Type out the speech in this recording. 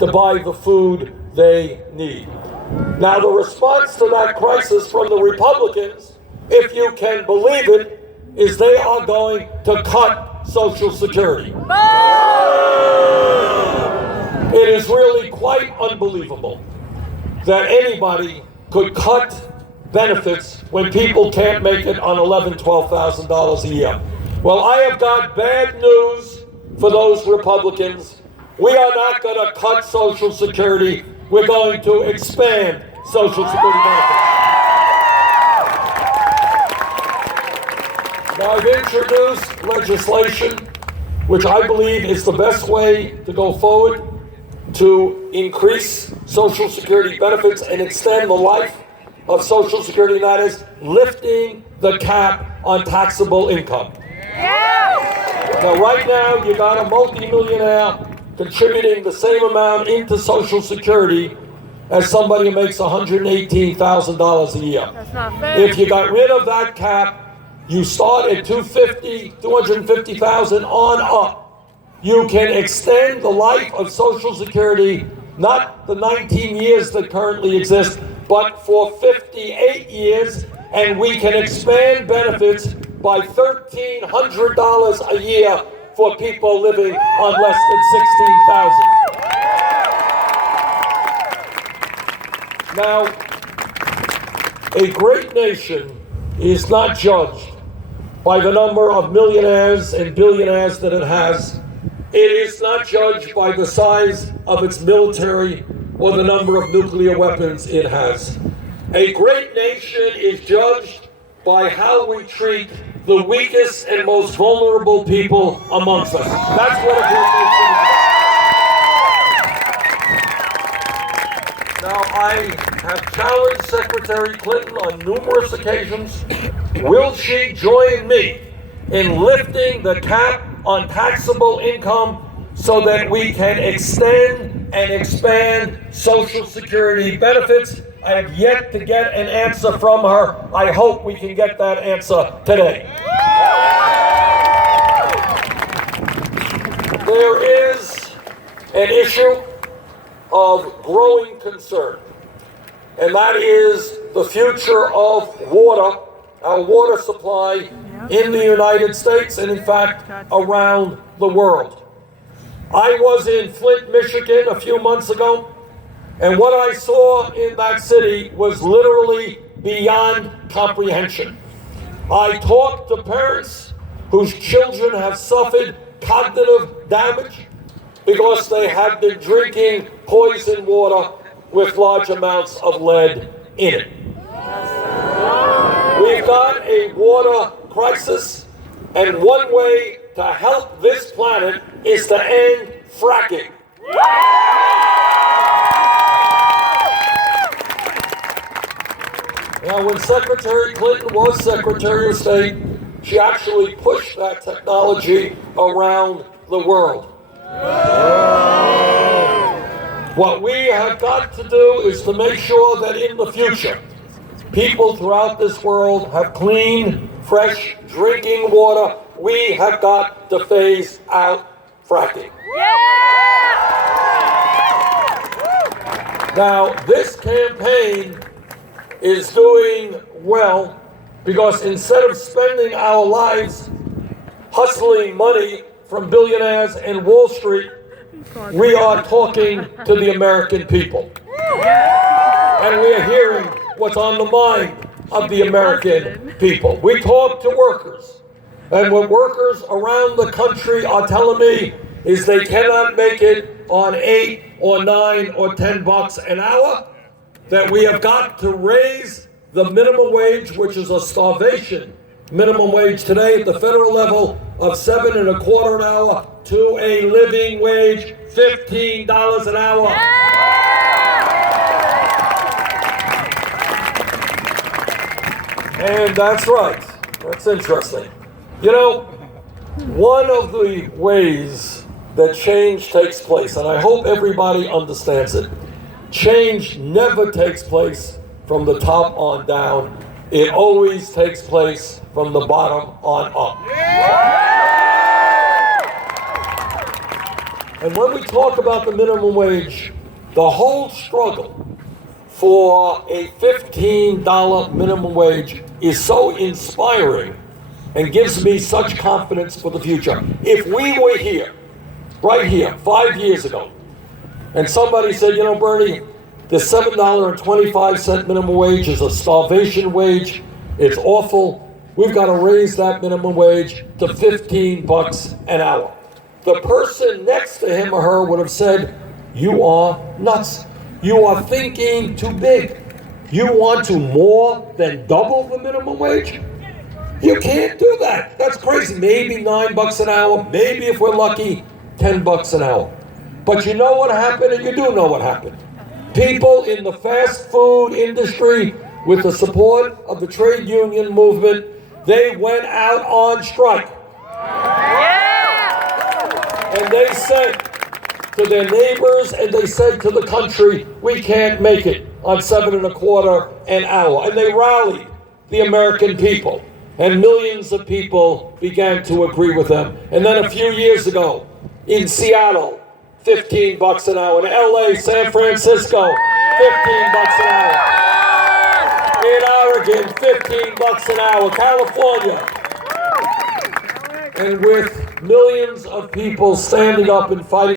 to buy the food they need. Now, the response to that crisis from the Republicans, if you can believe it, is they are going to cut Social Security. It is really quite unbelievable that anybody could cut benefits when people can't make it on $11,000, $12,000 a year. Well, I have got bad news for those Republicans. We are not going to cut Social Security. We're going to expand Social Security benefits. Now, I've introduced legislation which I believe is the best way to go forward to increase Social Security benefits and extend the life of Social Security, and that is lifting the cap on taxable income. Now, right now, you got a multimillionaire contributing the same amount into Social Security as somebody who makes $118,000 a year. That's not fair. If you got rid of that cap, you start at $250,000 on up. You can extend the life of Social Security, not the 19 years that currently exist, but for 58 years, and we can expand benefits by $1,300 a year for people living on less than $16,000. Now, a great nation is not judged by the number of millionaires and billionaires that it has. It is not judged by the size of its military or the number of nuclear weapons it has. A great nation is judged by how we treat the weakest and most vulnerable people amongst us. That's what a great nation is about. Now, I have challenged Secretary Clinton on numerous occasions. Will she join me in lifting the cap on taxable income so that we can extend and expand Social Security benefits? I have yet to get an answer from her. I hope we can get that answer today. There is an issue of growing concern, and that is the future of water, our water supply in the United States and, in fact, around the world. I was in Flint, Michigan a few months ago, and what I saw in that city was literally beyond comprehension. I talked to parents whose children have suffered cognitive damage because they have been drinking poison water with large amounts of lead in it. We've got a water crisis, and one way to help this planet is to end fracking. Now, when Secretary Clinton was Secretary of State, she actually pushed that technology around the world. What we have got to do is to make sure that in the future, people throughout this world have clean, fresh drinking water. We have got to phase out fracking. Now, this campaign is doing well because instead of spending our lives hustling money from billionaires and Wall Street, we are talking to the American people. And we are hearing what's on the mind of the American people. We talk to workers, and what workers around the country are telling me is they cannot make it on $8 or $9 or $10 an hour, that we have got to raise the minimum wage, which is a starvation minimum wage today at the federal level of $7.25 an hour, to a living wage, $15 an hour. And that's right. That's interesting. You know, one of the ways that change takes place, and I hope everybody understands it, change never takes place from the top on down. It always takes place from the bottom on up. And when we talk about the minimum wage, the whole struggle for a $15 minimum wage is so inspiring and gives me such confidence for the future. If we were here, right here, 5 years ago, and somebody said, you know, Bernie, the $7.25 minimum wage is a starvation wage, it's awful, we've got to raise that minimum wage to $15 an hour. The person next to him or her would have said, you are nuts. You are thinking too big. You want to more than double the minimum wage? You can't do that. That's crazy. Maybe $9 an hour, maybe if we're lucky, $10 an hour. But you know what happened, and you do know what happened. People in the fast food industry, with the support of the trade union movement, they went out on strike. And they said to their neighbors, and they said to the country, we can't make it on $7.25 an hour. And they rallied the American people. And millions of people began to agree with them. And then a few years ago, in Seattle, $15 an hour. In LA, San Francisco, $15 an hour. In Oregon, $15 an hour. California. And with millions of people standing up and fighting